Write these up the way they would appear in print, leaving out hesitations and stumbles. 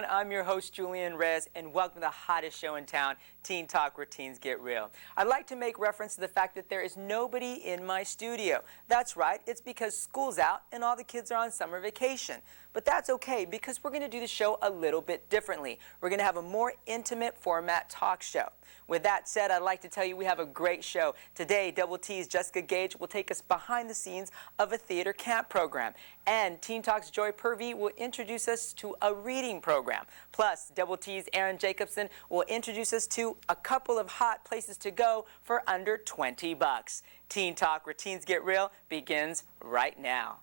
everyone, I'm your host Julian Reyes, and welcome to the hottest show in town, Teen Talk, where teens get real. I'd like to make reference to the fact that there is nobody in my studio. That's right, it's because school's out and all the kids are on summer vacation. But that's okay, because we're going to do the show a little bit differently. We're going to have a more intimate format talk show. With that said, I'd like to tell you we have a great show. Today, Double T's Jessica Gage will take us behind the scenes of a theater camp program. And Teen Talk's Joy Purvey will introduce us to a reading program. Plus, Double T's Aaron Jacobson will introduce us to a couple of hot places to go for under 20 bucks. Teen Talk, where teens get real, begins right now.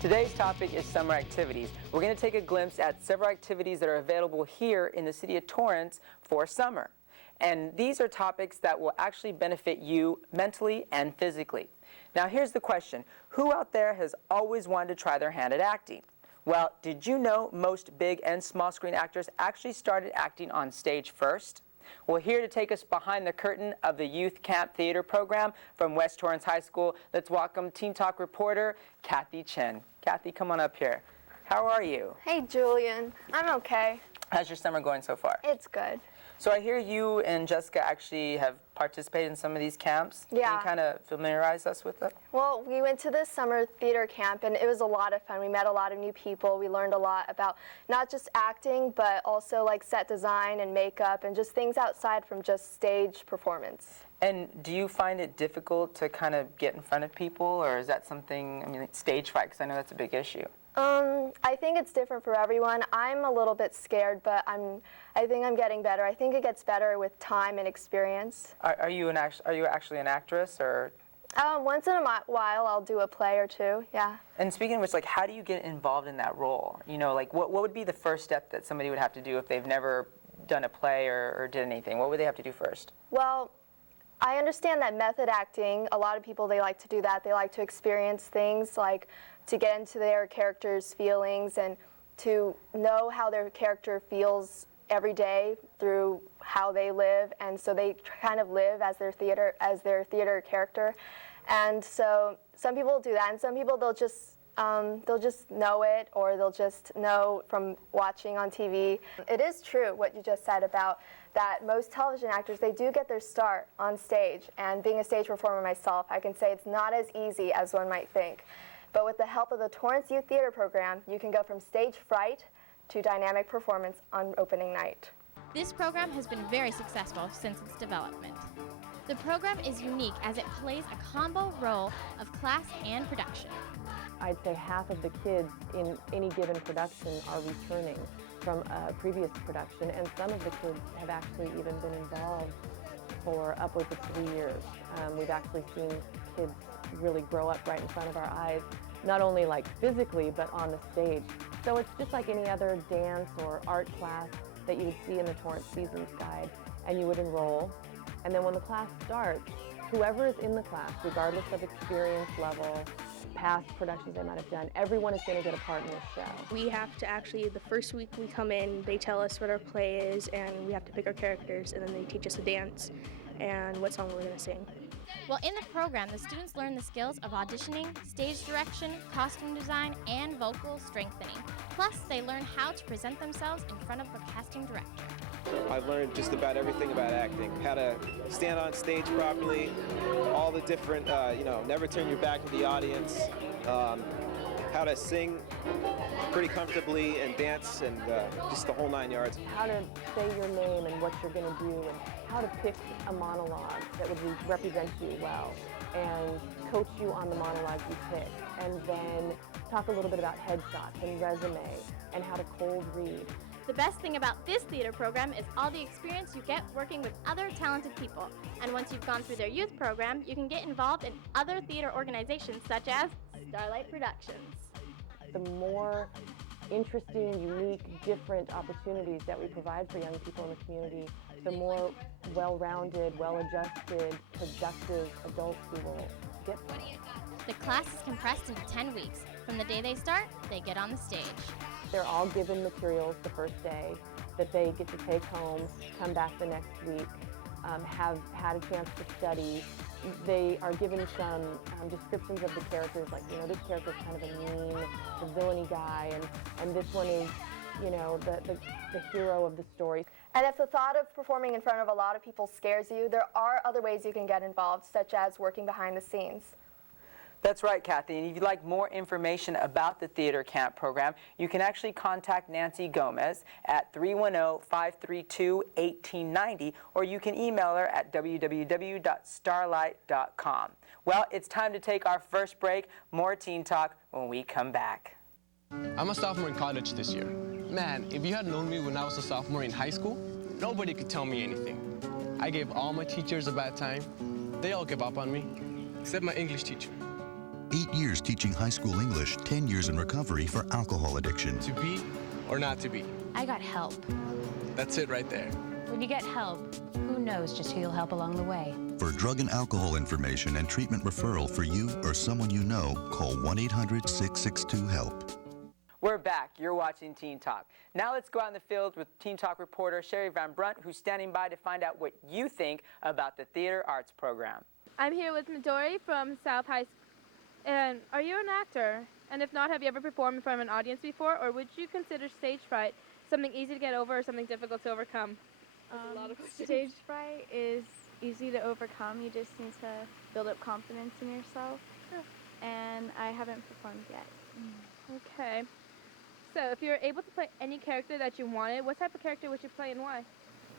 Today's topic is summer activities. We're going to take a glimpse at several activities that are available here in the city of Torrance for summer. And these are topics that will actually benefit you mentally and physically. Now here's the question. Who out there has always wanted to try their hand at acting? Well, did you know most big and small screen actors actually started acting on stage first? Well, here to take us behind the curtain of the Youth Camp Theater program from West Torrance High School, let's welcome Teen Talk reporter Kathy Chen. Kathy, come on up here. How are you? Hey, Julian. I'm okay. How's your summer going so far? It's good. So I hear you and Jessica actually have participated in some of these camps. Yeah. Can you kind of familiarize us with it? Well, we went to this summer theater camp, and it was a lot of fun. We met a lot of new people. We learned a lot about not just acting, but also like set design and makeup and just things outside from just stage performance. And do you find it difficult to kind of get in front of people, or is that something, I mean, like stage fright, because I know that's a big issue? I think it's different for everyone. I'm a little bit scared, but I think I'm getting better. I think it gets better with time and experience. Are you actually an actress, or? Once in a while, I'll do a play or two, yeah. And speaking of which, like, how do you get involved in that role? You know, like, what would be the first step that somebody would have to do if they've never done a play or did anything? What would they have to do first? Well, I understand that method acting, a lot of people, they like to do that. They like to experience things, like to get into their character's feelings and to know how their character feels every day through how they live, and so they kind of live as their theater character. And so some people do that, and some people they'll just know it, or they'll just know from watching on TV. It is true what you just said about that most television actors, they do get their start on stage, and being a stage performer myself, I can say it's not as easy as one might think. But with the help of the Torrance Youth Theater program, you can go from stage fright to dynamic performance on opening night. This program has been very successful since its development. The program is unique as it plays a combo role of class and production. I'd say half of the kids in any given production are returning from a previous production, and some of the kids have actually even been involved for upwards of 3 years. We've actually seen kids really grow up right in front of our eyes, not only like physically, but on the stage. So it's just like any other dance or art class that you would see in the Torrance Seasons Guide, and you would enroll. And then when the class starts, whoever is in the class, regardless of experience level, past productions they might have done, everyone is going to get a part in this show. We have to actually, the first week we come in, they tell us what our play is, and we have to pick our characters, and then they teach us a dance and what song we're going to sing. While in the program, the students learn the skills of auditioning, stage direction, costume design, and vocal strengthening. Plus, they learn how to present themselves in front of a casting director. I've learned just about everything about acting, how to stand on stage properly, all the different, never turn your back to the audience, how to sing pretty comfortably and dance, and just the whole 9 yards. How to say your name and what you're going to do, and how to pick a monologue that would represent you well, and coach you on the monologue you pick, and then talk a little bit about headshots and resume and how to cold read. The best thing about this theater program is all the experience you get working with other talented people. And once you've gone through their youth program, you can get involved in other theater organizations such as Starlight Productions. The more interesting, unique, different opportunities that we provide for young people in the community, the more well-rounded, well-adjusted, productive adults we will get from it. The class is compressed into 10 weeks. From the day they start, they get on the stage. They're all given materials the first day that they get to take home, come back the next week, have had a chance to study. They are given some descriptions of the characters, like, this character is kind of a mean, the villainy guy, and this one is, the hero of the story. And if the thought of performing in front of a lot of people scares you, there are other ways you can get involved, such as working behind the scenes. That's right, Kathy. And if you'd like more information about the Theater Camp program, you can actually contact Nancy Gomez at 310-532-1890, or you can email her at www.starlight.com. Well, it's time to take our first break. More Teen Talk when we come back. I'm a sophomore in college this year. Man, if you had known me when I was a sophomore in high school, nobody could tell me anything. I gave all my teachers a bad time. They all gave up on me, except my English teacher. 8 years teaching high school English, 10 years in recovery for alcohol addiction. To be or not to be. I got help. That's it right there. When you get help, who knows just who you'll help along the way. For drug and alcohol information and treatment referral for you or someone you know, call 1-800-662-HELP. We're back. You're watching Teen Talk. Now let's go out in the field with Teen Talk reporter Sherry Van Brunt, who's standing by to find out what you think about the Theater Arts program. I'm here with Midori from South High School. And are you an actor? And if not, have you ever performed in front of an audience before? Or would you consider stage fright something easy to get over or something difficult to overcome? Stage fright is easy to overcome. You just need to build up confidence in yourself. Oh. And I haven't performed yet. Okay. So if you were able to play any character that you wanted, what type of character would you play and why?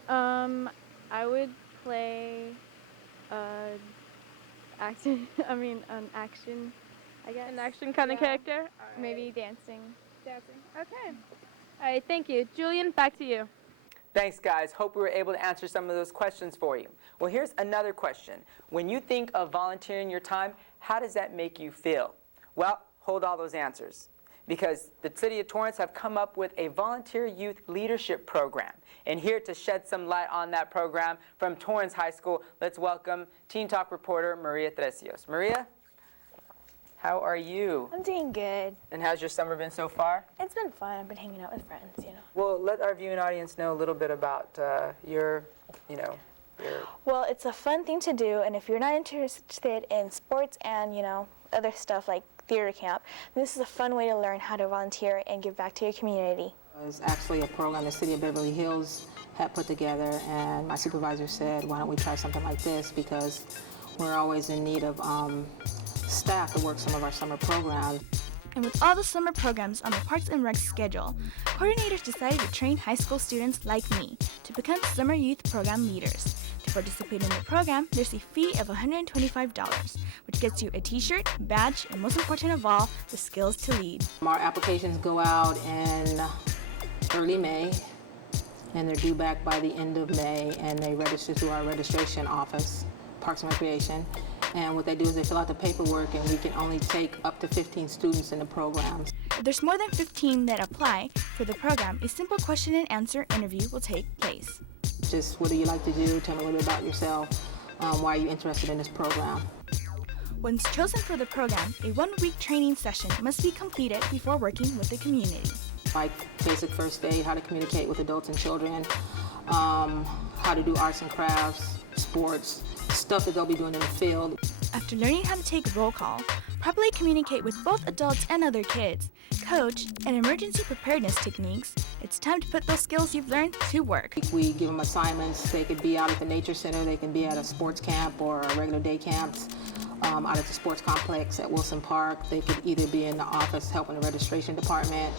I would play an action, I guess. An action kind of character? All right. Maybe dancing. Dancing. Okay. All right, thank you. Julian, back to you. Thanks, guys. Hope we were able to answer some of those questions for you. Well, here's another question. When you think of volunteering your time, how does that make you feel? Well, hold all those answers, because the City of Torrance have come up with a volunteer youth leadership program. And here to shed some light on that program from Torrance High School, let's welcome Teen Talk reporter Maria Trecios. Maria, how are you? I'm doing good. And how's your summer been so far? It's been fun. I've been hanging out with friends, Well, let our viewing audience know a little bit about your Well, it's a fun thing to do, and if you're not interested in sports and, other stuff like theater camp, this is a fun way to learn how to volunteer and give back to your community. It was actually a program the City of Beverly Hills had put together, and my supervisor said, why don't we try something like this, because we're always in need of staff to work some of our summer programs. And with all the summer programs on the Parks and Rec schedule, coordinators decided to train high school students like me to become summer youth program leaders. To participate in the program, there's a fee of $125, which gets you a t-shirt, badge, and most important of all, the skills to lead. Our applications go out in early May, and they're due back by the end of May, and they register through our registration office, Parks and Recreation. And what they do is they fill out the paperwork, and we can only take up to 15 students in the program. If there's more than 15 that apply for the program, a simple question and answer interview will take place. Just what do you like to do? Tell me a little bit about yourself. Why are you interested in this program? Once chosen for the program, a one-week training session must be completed before working with the community. Like basic first aid, how to communicate with adults and children, how to do arts and crafts, sports, stuff that they'll be doing in the field. After learning how to take roll call, properly communicate with both adults and other kids, coach, and emergency preparedness techniques, it's time to put those skills you've learned to work. We give them assignments. They could be out at the nature center, they can be at a sports camp or a regular day camps, out at the sports complex at Wilson Park. They could either be in the office helping the registration department,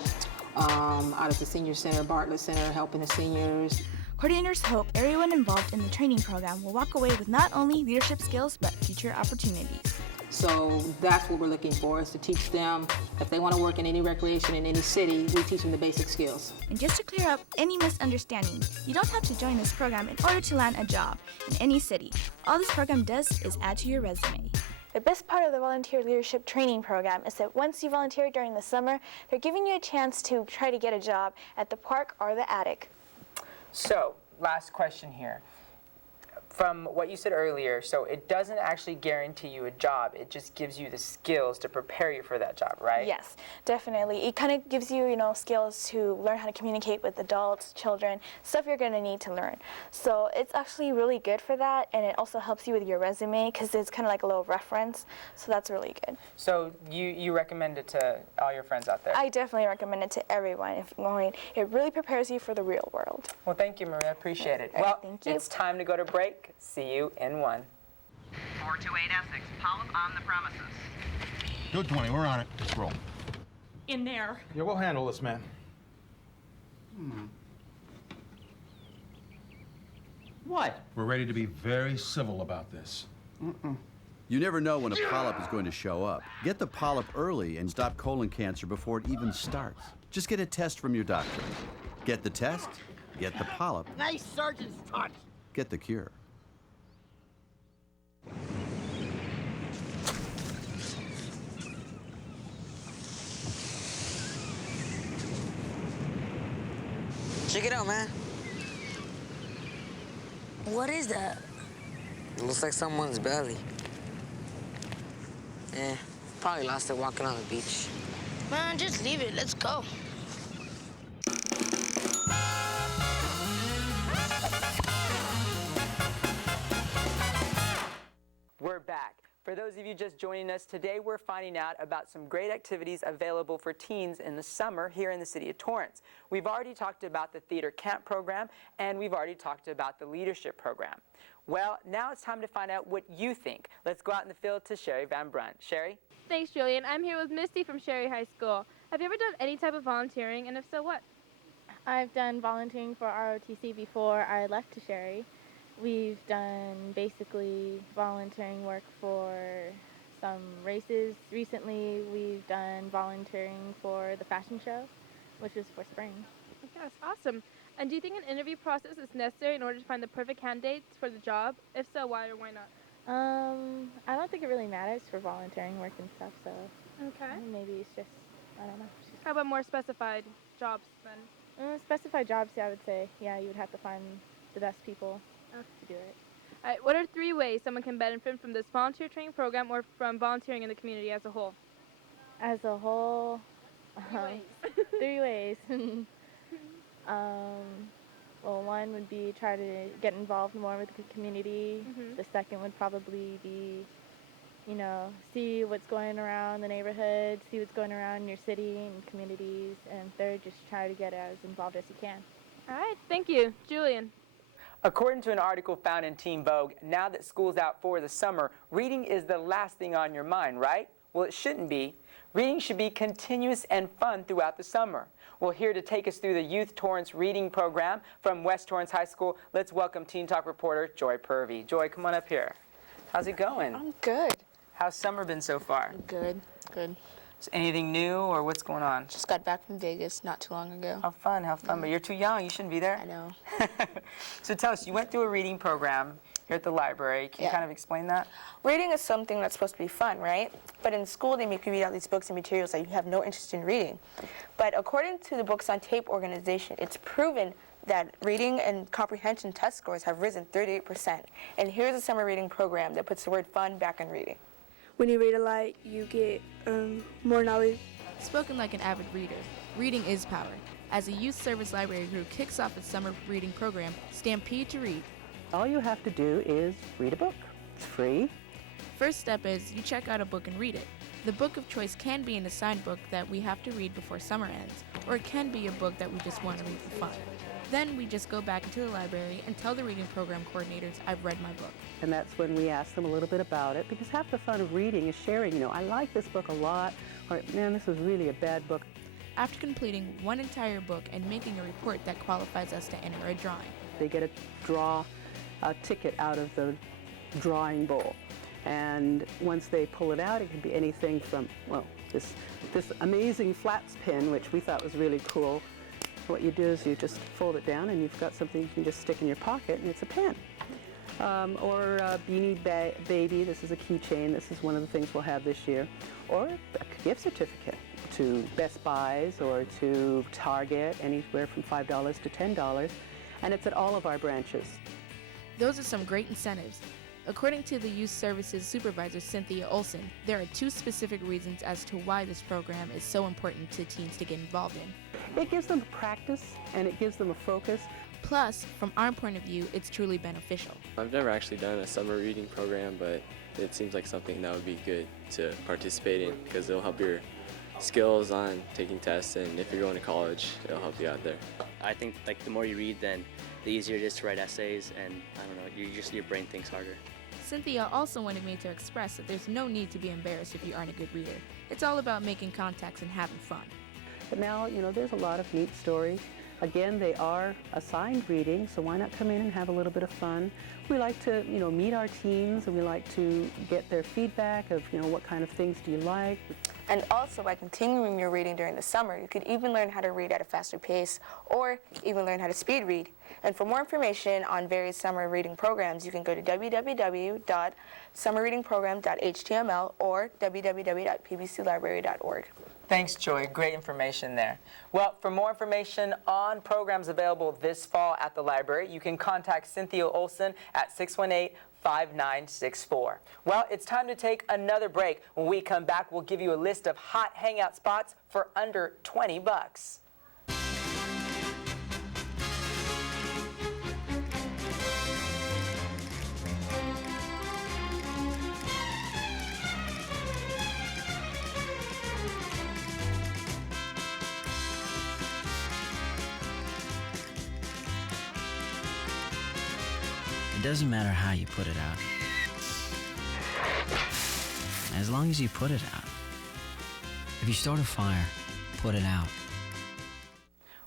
out at the senior center, Bartlett Center, helping the seniors. Coordinators hope everyone involved in the training program will walk away with not only leadership skills, but future opportunities. So that's what we're looking for, is to teach them, if they want to work in any recreation in any city, we teach them the basic skills. And just to clear up any misunderstanding, you don't have to join this program in order to land a job in any city. All this program does is add to your resume. The best part of the volunteer leadership training program is that once you volunteer during the summer, they're giving you a chance to try to get a job at the park or the attic. So, last question here. From what you said earlier, so it doesn't actually guarantee you a job, it just gives you the skills to prepare you for that job, right? Yes, definitely. It kind of gives you, skills to learn how to communicate with adults, children, stuff you're going to need to learn. So it's actually really good for that, and it also helps you with your resume because it's kind of like a little reference, so that's really good. So you recommend it to all your friends out there? I definitely recommend it to everyone. If you're going, it really prepares you for the real world. Well, thank you, Maria. I appreciate it. All right, Well, thank you. it's time to go to break. See you in one. 428 Essex, polyp on the premises. Good 20, we're on it. Let's roll. In there. Yeah, we'll handle this, man. What? We're ready to be very civil about this. You never know when a polyp is going to show up. Get the polyp early and stop colon cancer before it even starts. Just get a test from your doctor. Get the test, get the polyp, Nice surgeon's touch. get the cure. Check it out, man. What is that? It looks like someone's belly. Eh, probably lost it walking on the beach. Man, just leave it. Let's go. We're back. For those of you just joining us, today we're finding out about some great activities available for teens in the summer here in the city of Torrance. We've already talked about the theater camp program, and we've already talked about the leadership program. Well, now it's time to find out what you think. Let's go out in the field to Sherry Van Brunt. Sherry? Thanks, Julian. I'm here with Misty from Sherry High School. Have you ever done any type of volunteering, and if so, what? I've done volunteering for ROTC before I left to Sherry. We've done basically volunteering work for some races. Recently, we've done volunteering for the fashion show, which is for spring. Yes, awesome. And do you think an interview process is necessary in order to find the perfect candidates for the job? If so, why or why not? I don't think it really matters for volunteering work and stuff, so Okay. maybe it's just, I don't know. How about more specified jobs then? Specified jobs, yeah, I would say. Yeah, you would have to find the best people to do it. All right, what are 3 ways someone can benefit from this volunteer training program or from volunteering in the community as a whole? As a whole, 3 ways. Well, one would be try to get involved more with the community. The second would probably be, see what's going around the neighborhood, see what's going around in your city and communities. And third, just try to get as involved as you can. All right, thank you. Julian? According to an article found in Teen Vogue, now that school's out for the summer, reading is the last thing on your mind, right? Well, it shouldn't be. Reading should be continuous and fun throughout the summer. Well, here to take us through the Youth Torrance Reading Program from West Torrance High School, let's welcome Teen Talk reporter Joy Purvey. Joy, come on up here. How's it going? I'm good. How's summer been so far? Good. Is anything new or what's going on? Just got back from Vegas not too long ago. How fun, but you're too young. You shouldn't be there. I know. So tell us, you went through a reading program here at the library. Can you kind of explain that? Reading is something that's supposed to be fun, right? But in school, they make you read all these books and materials that you have no interest in reading. But according to the Books on Tape organization, it's proven that reading and comprehension test scores have risen 38%. And here's a summer reading program that puts the word fun back in reading. When you read a lot, you get more knowledge. Spoken like an avid reader, reading is power. As a youth service library group kicks off its summer reading program, Stampede to Read. All you have to do is read a book. It's free. First step is you check out a book and read it. The book of choice can be an assigned book that we have to read before summer ends, or it can be a book that we just want to read for fun. Then we just go back into the library and tell the reading program coordinators, I've read my book. And that's when we ask them a little bit about it, because half the fun of reading is sharing, I like this book a lot, or man, this was really a bad book. After completing one entire book and making a report that qualifies us to enter a drawing. They get to draw a ticket out of the drawing bowl. And once they pull it out, it can be anything from, this amazing flats pin, which we thought was really cool. What you do is you just fold it down and you've got something you can just stick in your pocket, and it's a pen. or Beanie Baby. This is a keychain. This is one of the things we'll have this year. Or a gift certificate to Best Buys or to Target, anywhere from $5 to $10. And it's at all of our branches. Those are some great incentives. According to the Youth Services Supervisor Cynthia Olson, there are 2 specific reasons as to why this program is so important to teens to get involved in. It gives them practice and it gives them a focus. Plus, from our point of view, it's truly beneficial. I've never actually done a summer reading program, but it seems like something that would be good to participate in because it'll help your skills on taking tests, and if you're going to college, it'll help you out there. I think the more you read, then the easier it is to write essays, and I don't know, your brain thinks harder. Cynthia also wanted me to express that there's no need to be embarrassed if you aren't a good reader. It's all about making contacts and having fun. But now, there's a lot of neat stories. Again, they are assigned reading, so why not come in and have a little bit of fun? We like to, meet our teens, and we like to get their feedback of, what kind of things do you like. And also, by continuing your reading during the summer, you could even learn how to read at a faster pace, or even learn how to speed read. And for more information on various summer reading programs, you can go to www.summerreadingprogram.html or www.pbclibrary.org. Thanks, Joy. Great information there. Well, for more information on programs available this fall at the library, you can contact Cynthia Olson at 618-5964. Well, it's time to take another break. When we come back, we'll give you a list of hot hangout spots for under $20. It doesn't matter how you put it out, as long as you put it out. If you start a fire, put it out.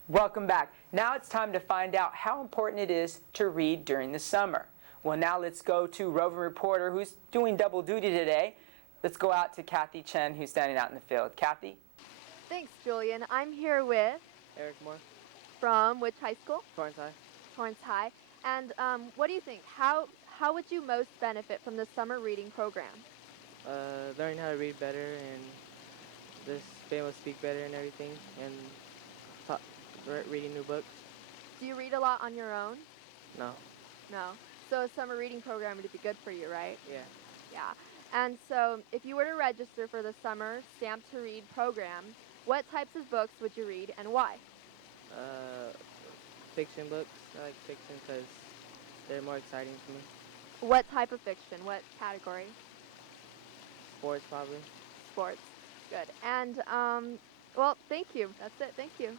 Welcome back. Now it's time to find out how important it is to read during the summer. Well, now let's go to roving reporter who's doing double duty today. Let's go out to Kathy Chen, who's standing out in the field. Kathy? Thanks, Julian. I'm here with Eric Moore. From which high school? Torrance High. Torrance High. And what do you think? How would you most benefit from the summer reading program? Learning how to read better and just being able to speak better and everything, and reading new books. Do you read a lot on your own? No. No. So a summer reading program would be good for you, right? Yeah. Yeah. And so if you were to register for the summer Stamp to Read program, what types of books would you read and why? Fiction books. I like fiction because they're more exciting to me. What type of fiction? What category? Sports, probably. Sports. Good. And, well, thank you. That's it. Thank you.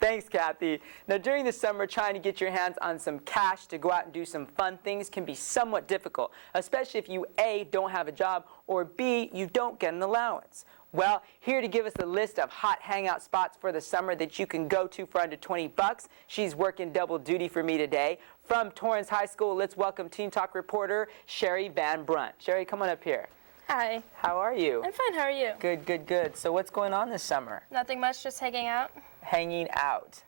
Thanks, Kathy. Now, during the summer, trying to get your hands on some cash to go out and do some fun things can be somewhat difficult, especially if you, A, don't have a job, or B, you don't get an allowance. Well, here to give us a list of hot hangout spots for the summer that you can go to for under $20, she's working double duty for me today. From Torrance High School, let's welcome Teen Talk reporter Sherry Van Brunt. Sherry, come on up here. Hi. How are you? I'm fine. How are you? Good, good, good. So what's going on this summer? Nothing much, just hanging out. Hanging out.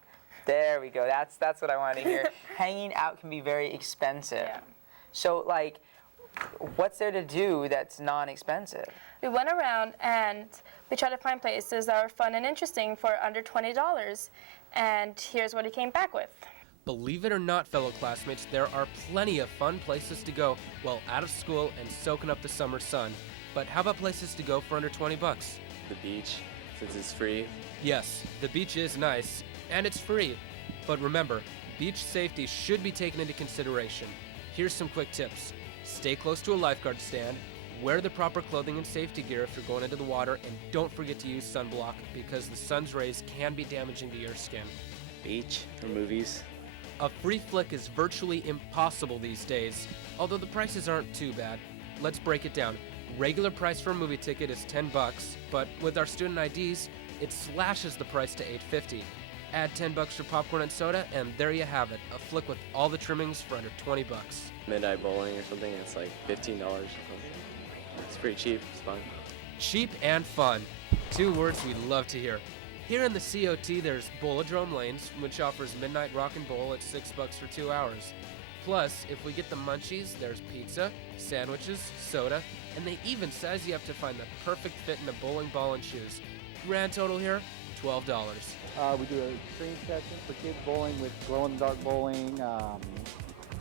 There we go. That's what I wanted to hear. Hanging out can be very expensive. Yeah. So, like, what's there to do that's non-expensive? We went around and we tried to find places that were fun and interesting for under $20. And here's what he came back with. Believe it or not, fellow classmates, there are plenty of fun places to go while out of school and soaking up the summer sun. But how about places to go for under $20? The beach, since it's free. Yes, the beach is nice, and it's free. But remember, beach safety should be taken into consideration. Here's some quick tips. Stay close to a lifeguard stand, wear the proper clothing and safety gear if you're going into the water, and don't forget to use sunblock because the sun's rays can be damaging to your skin. Beach or movies? A free flick is virtually impossible these days, although the prices aren't too bad. Let's break it down. Regular price for a movie ticket is $10, but with our student IDs, it slashes the price to $8.50. Add $10 for popcorn and soda, and there you have it, a flick with all the trimmings for under $20. Midnight bowling or something, it's like $15 or something. It's pretty cheap, it's fun. Cheap and fun. 2 words we'd love to hear. Here in the COT, there's Bowladrome Lanes, which offers midnight rock and bowl at $6 for 2 hours. Plus, if we get the munchies, there's pizza, sandwiches, soda, and they even size you up to find the perfect fit in a bowling ball and shoes. Grand total here, $12. We do a stream session for kids bowling with glow-in-the-dark bowling,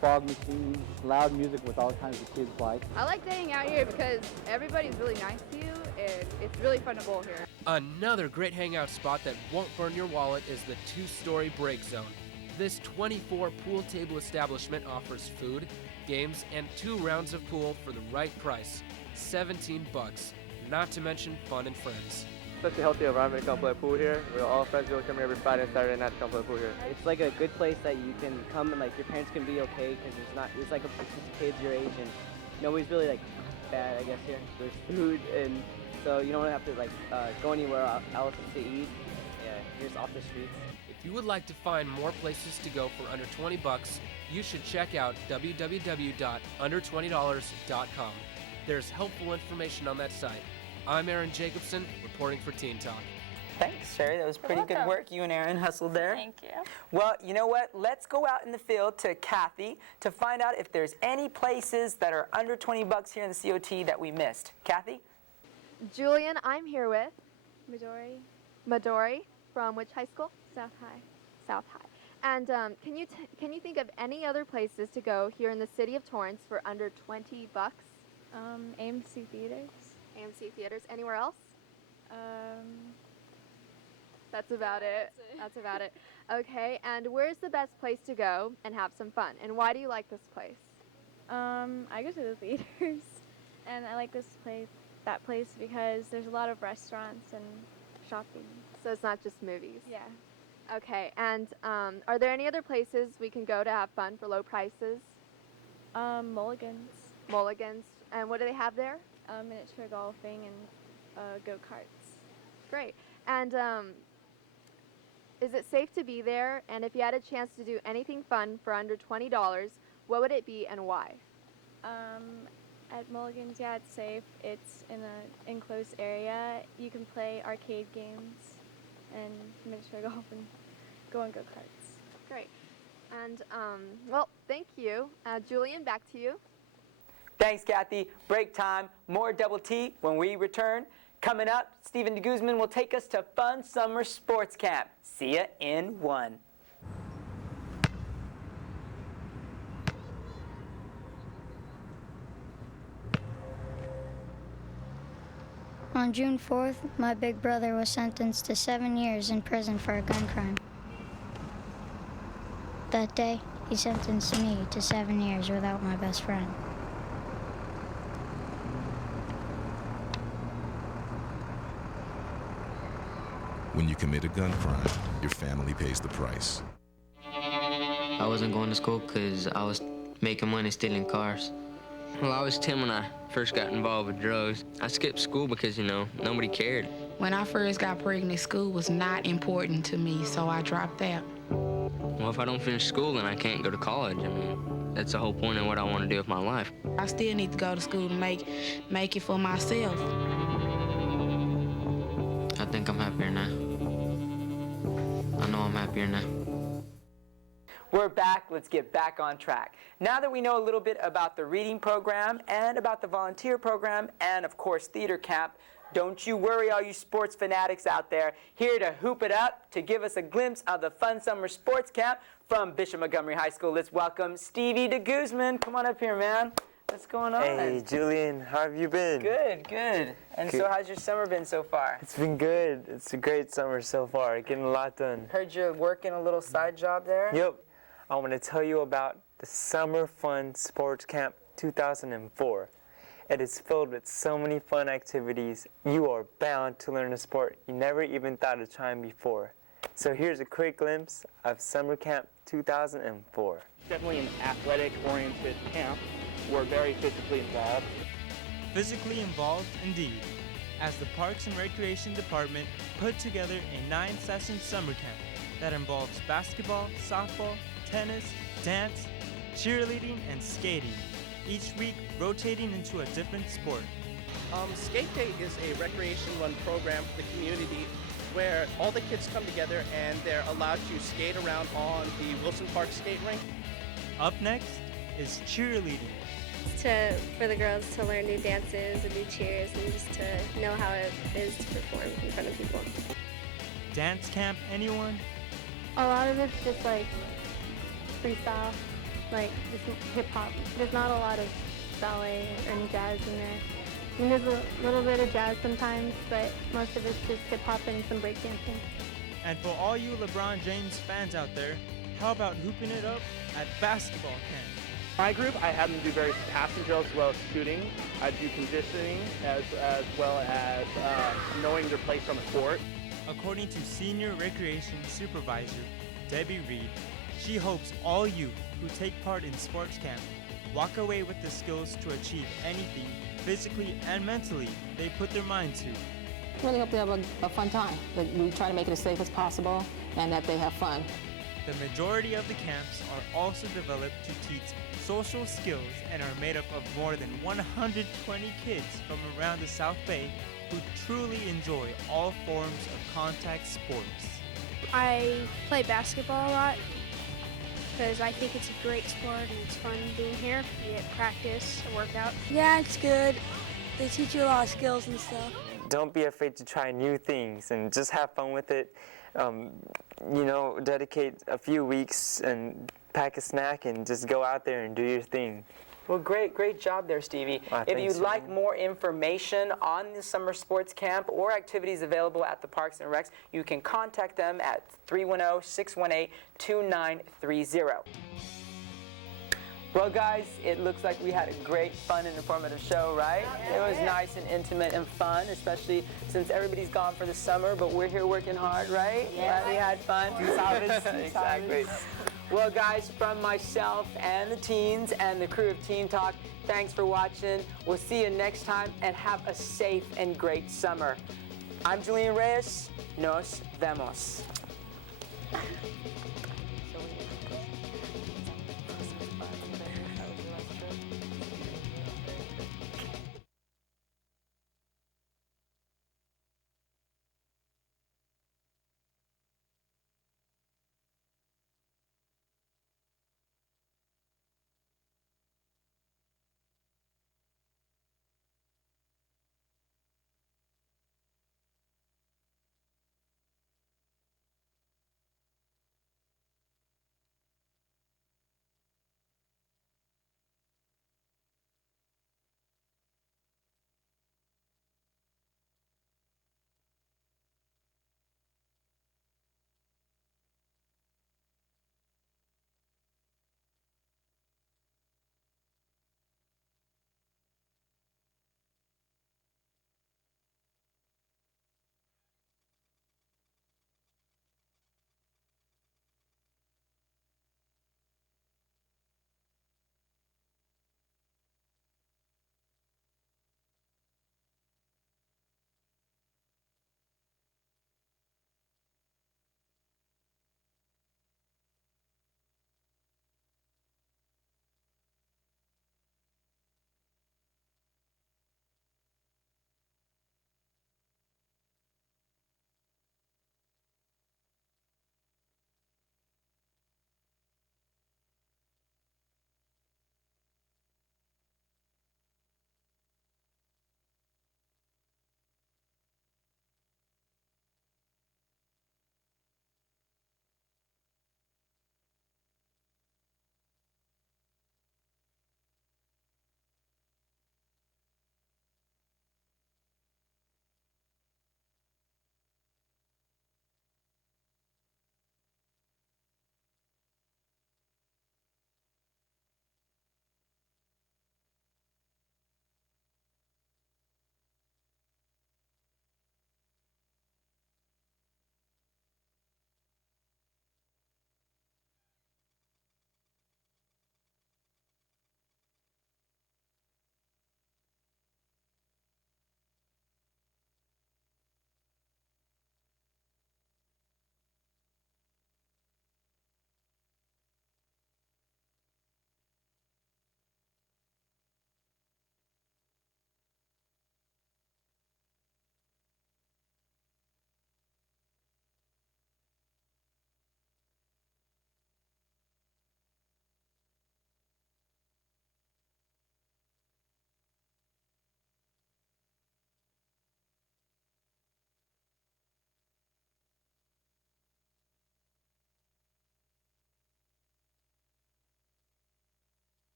fog machines, loud music with all kinds of kids like. I like to hang out here because everybody's really nice to you and it's really fun to bowl here. Another great hangout spot that won't burn your wallet is the 2-story break zone. This 24 pool table establishment offers food, games, and 2 rounds of pool for the right price, $17, not to mention fun and friends. Such a healthy environment to come play pool here. We're all friends will come here every Friday and Saturday night to come play pool here. It's like a good place that you can come and like your parents can be okay because it's like it's just kids your age and nobody's really like bad, I guess, here. There's food and so you don't have to like go anywhere else to eat. Yeah, you're just off the streets. If you would like to find more places to go for under $20, you should check out www.under20dollars.com. There's helpful information on that site. I'm Aaron Jacobson, reporting for Teen Talk. Thanks, Sherry. That was pretty good work. You and Aaron hustled there. Thank you. Well, you know what? Let's go out in the field to Kathy to find out if there's any places that are under $20 here in the COT that we missed. Kathy? Julian, I'm here with Midori, Midori from which high school? South High. South High. And can you think of any other places to go here in the city of Torrance for under $20? AMC Theaters. AMC Theaters. Anywhere else? That's about it. That's about it. Okay, and where's the best place to go and have some fun? And why do you like this place? I go to the theaters, and I like that place because there's a lot of restaurants and shopping. So it's not just movies? Yeah. Okay, and are there any other places we can go to have fun for low prices? Mulligan's. Mulligan's. And what do they have there? Miniature golfing and go-karts. Great. And is it safe to be there? And if you had a chance to do anything fun for under $20, what would it be and why? At Mulligan's, yeah, it's safe. It's in an enclosed area. You can play arcade games and miniature golf and go on go-karts. Great. And, well, thank you. Julian, back to you. Thanks, Kathy. Break time. More Double T when we return. Coming up, Stephen de Guzman will take us to Fun Summer Sports Camp. See ya in 1. On June 4th, my big brother was sentenced to 7 years in prison for a gun crime. That day, he sentenced me to 7 years without my best friend. When you commit a gun crime, your family pays the price. I wasn't going to school because I was making money stealing cars. Well, I was 10 when I first got involved with drugs. I skipped school because, nobody cared. When I first got pregnant, school was not important to me, so I dropped out. Well, if I don't finish school, then I can't go to college. That's the whole point of what I want to do with my life. I still need to go to school to make it for myself. I think I'm happier now. I know I'm happier now. We're back. Let's get back on track. Now that we know a little bit about the reading program and about the volunteer program and, of course, theater camp, don't you worry, all you sports fanatics out there. Here to hoop it up, to give us a glimpse of the Fun Summer Sports Camp from Bishop Montgomery High School. Let's welcome Stevie de Guzman. Come on up here, man. What's going on? Hey, Julian. How have you been? Good, good. And so how's your summer been so far? It's been good. It's a great summer so far. Getting a lot done. Heard you're working a little side job there? Yep. I want to tell you about the Summer Fun Sports Camp 2004. It is filled with so many fun activities. You are bound to learn a sport you never even thought of trying before. So here's a quick glimpse of Summer Camp 2004. Definitely an athletic-oriented camp. We're very physically involved. Physically involved, indeed, as the Parks and Recreation Department put together a 9-session summer camp that involves basketball, softball, tennis, dance, cheerleading, and skating, each week rotating into a different sport. Skate Day is a recreation-run program for the community where all the kids come together and they're allowed to skate around on the Wilson Park skate rink. Up next is cheerleading. For the girls to learn new dances and new cheers and just to know how it is to perform in front of people. Dance camp, anyone? A lot of it's just like freestyle, like just hip hop. There's not a lot of ballet or any jazz in there. I mean, there's a little bit of jazz sometimes, but most of it's just hip hop and some breakdancing. And for all you LeBron James fans out there, how about hooping it up at basketball camp? My group, I have them do various passing drills as well as shooting. I do conditioning as well as knowing their place on the court. According to Senior Recreation Supervisor Debbie Reed, she hopes all youth who take part in sports camp walk away with the skills to achieve anything physically and mentally they put their mind to. Really hope they have a fun time, that we try to make it as safe as possible and that they have fun. The majority of the camps are also developed to teach social skills and are made up of more than 120 kids from around the South Bay who truly enjoy all forms of contact sports. I play basketball a lot because I think it's a great sport and it's fun being here. You get practice, a workout. Yeah, it's good. They teach you a lot of skills and stuff. Don't be afraid to try new things and just have fun with it. You know, dedicate a few weeks and pack a snack and just go out there and do your thing. Well, great job there, Stevie. If you'd like more information on the summer sports camp or activities available at the Parks and Recs, you can contact them at 310-618-2930. Well, guys, it looks like we had a great, fun, and informative show, right? It was nice and intimate and fun, especially since everybody's gone for the summer, but we're here working hard, right? Yeah. We had fun. Exactly. Well, guys, from myself and the teens and the crew of Teen Talk, thanks for watching. We'll see you next time, and have a safe and great summer. I'm Julian Reyes. Nos vemos.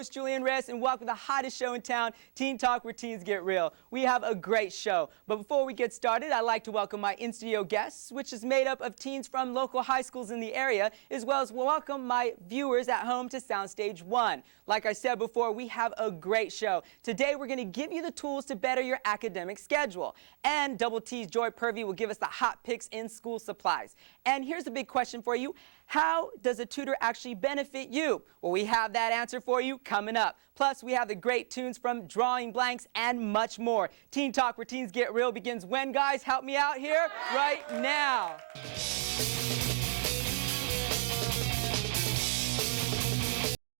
host, Julian Reyes, and welcome to the hottest show in town, Teen Talk, where teens get real. We have a great show, but before we get started, I'd like to welcome my in-studio guests, which is made up of teens from local high schools in the area, as well as welcome my viewers at home to Soundstage 1. Like I said before, we have a great show. Today, we're going to give you the tools to better your academic schedule. And Double T's Joy Purvey will give us the hot picks in school supplies. And here's a big question for you. How does a tutor actually benefit you? Well, we have that answer for you coming up. Plus, we have the great tunes from Drawing Blanks and much more. Teen Talk, where teens get real begins when, guys? Help me out here right now.